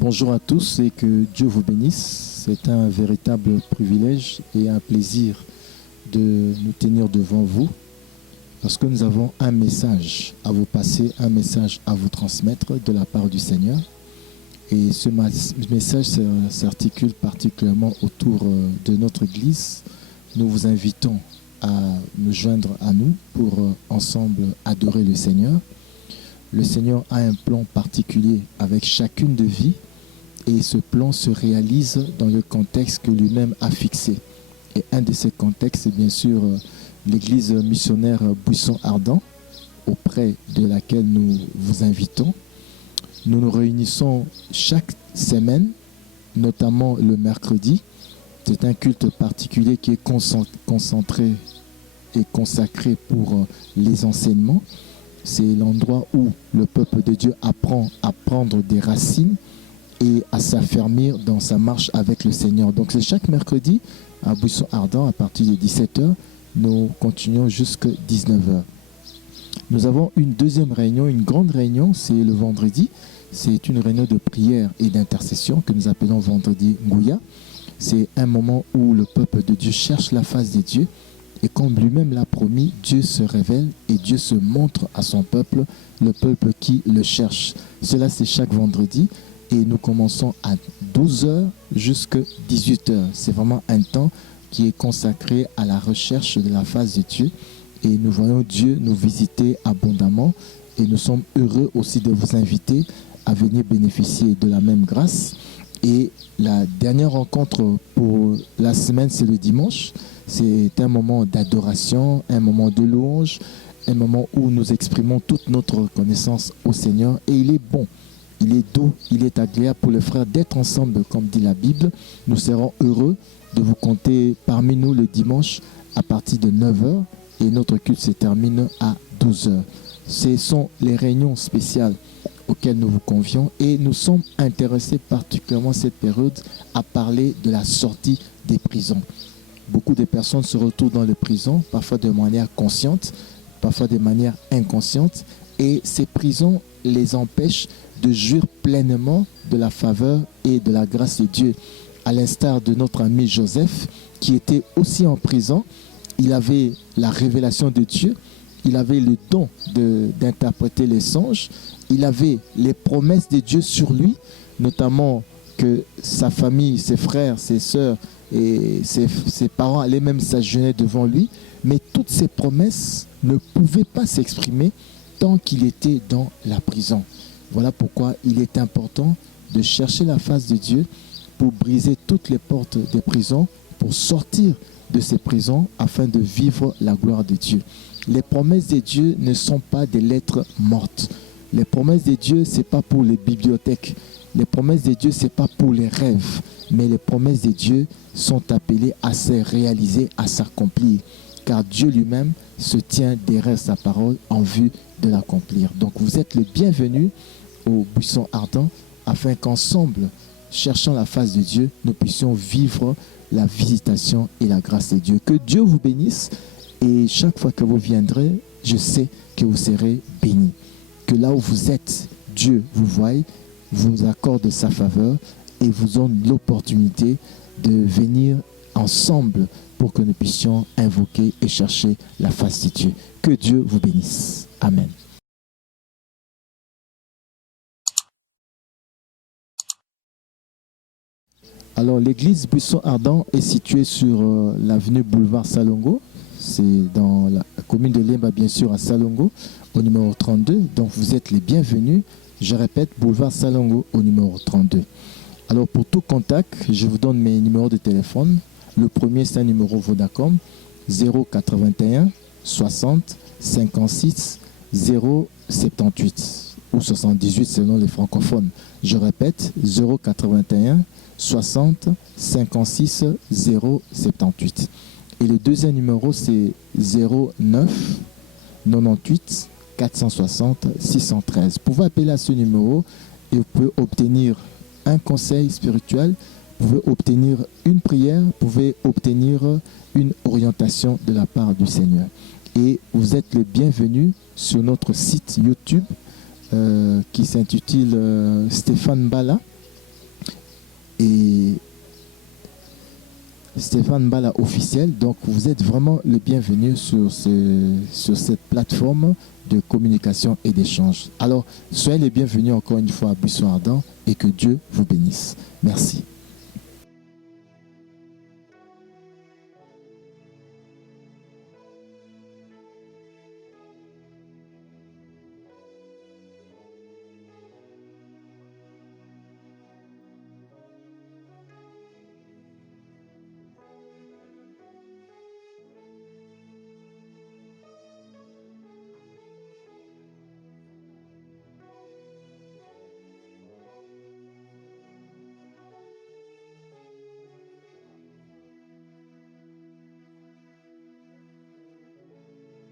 Bonjour à tous et que Dieu vous bénisse. C'est un véritable privilège et un plaisir de nous tenir devant vous parce que nous avons un message à vous passer, un message à vous transmettre de la part du Seigneur. Et ce message s'articule particulièrement autour de notre Église. Nous vous invitons à nous joindre à nous pour ensemble adorer le Seigneur. Le Seigneur a un plan particulier avec chacune de vie et ce plan se réalise dans le contexte que lui-même a fixé. Et un de ces contextes, c'est bien sûr l'église missionnaire Buisson Ardent, auprès de laquelle nous vous invitons. Nous nous réunissons chaque semaine, notamment le mercredi. C'est un culte particulier qui est concentré et consacré pour les enseignements. C'est l'endroit où le peuple de Dieu apprend à prendre des racines et à s'affermir dans sa marche avec le Seigneur. Donc c'est chaque mercredi à Buisson Ardent à partir de 17h. Nous continuons jusqu'à 19h. Nous avons une deuxième réunion, une grande réunion, c'est le vendredi. C'est une réunion de prière et d'intercession que nous appelons vendredi Ngouya. C'est un moment où le peuple de Dieu cherche la face de Dieu. Et comme lui-même l'a promis, Dieu se révèle et Dieu se montre à son peuple, le peuple qui le cherche. Cela, c'est chaque vendredi et nous commençons à 12h jusqu'à 18h. C'est vraiment un temps qui est consacré à la recherche de la face de Dieu. Et nous voyons Dieu nous visiter abondamment et nous sommes heureux aussi de vous inviter à venir bénéficier de la même grâce. Et la dernière rencontre pour la semaine, c'est le dimanche. C'est un moment d'adoration, un moment de louange, un moment où nous exprimons toute notre reconnaissance au Seigneur. Et il est bon, il est doux, il est agréable pour les frères d'être ensemble, comme dit la Bible. Nous serons heureux de vous compter parmi nous le dimanche à partir de 9h et notre culte se termine à 12h. Ce sont les réunions spéciales auxquelles nous vous convions et nous sommes intéressés particulièrement cette période à parler de la sortie des prisons. Beaucoup de personnes se retrouvent dans les prisons, parfois de manière consciente, parfois de manière inconsciente, et ces prisons les empêchent de jouir pleinement de la faveur et de la grâce de Dieu. À l'instar de notre ami Joseph, qui était aussi en prison, il avait la révélation de Dieu, il avait le don d'interpréter les songes, il avait les promesses de Dieu sur lui, notamment que sa famille, ses frères, ses sœurs et ses parents allaient même s'agenouiller devant lui. Mais toutes ces promesses ne pouvaient pas s'exprimer tant qu'il était dans la prison. Voilà pourquoi il est important de chercher la face de Dieu pour briser toutes les portes des prisons, pour sortir de ces prisons afin de vivre la gloire de Dieu. Les promesses de Dieu ne sont pas des lettres mortes. Les promesses de Dieu, ce n'est pas pour les bibliothèques. Les promesses de Dieu, ce n'est pas pour les rêves. Mais les promesses de Dieu sont appelées à se réaliser, à s'accomplir. Car Dieu lui-même se tient derrière sa parole en vue de l'accomplir. Donc vous êtes le bienvenu au Buisson Ardent afin qu'ensemble, cherchant la face de Dieu, nous puissions vivre la visitation et la grâce de Dieu. Que Dieu vous bénisse et chaque fois que vous viendrez, je sais que vous serez bénis. Que là où vous êtes, Dieu vous voie, vous accorde sa faveur et vous donne l'opportunité de venir ensemble pour que nous puissions invoquer et chercher la face de Dieu. Que Dieu vous bénisse. Amen. Alors, l'église Buisson Ardent est située sur l'avenue Boulevard Salongo. C'est dans la commune de Lemba, bien sûr, à Salongo, au numéro 32. Donc, vous êtes les bienvenus. Je répète, Boulevard Salongo, au numéro 32. Alors, pour tout contact, je vous donne mes numéros de téléphone. Le premier, c'est un numéro Vodacom, 081 60 56 078 ou 78 selon les francophones. Je répète, 081 60 56 078. Et le deuxième numéro, c'est 09 98 460 613. Vous pouvez appeler à ce numéro et vous pouvez obtenir un conseil spirituel, vous pouvez obtenir une prière, vous pouvez obtenir une orientation de la part du Seigneur. Et vous êtes le bienvenu sur notre site YouTube qui s'intitule Stéphane Bala. et Stéphane Bala officiel. Donc vous êtes vraiment le bienvenu sur cette plateforme de communication et d'échange. Alors soyez les bienvenus encore une fois à Buisson Ardent et que Dieu vous bénisse. Merci.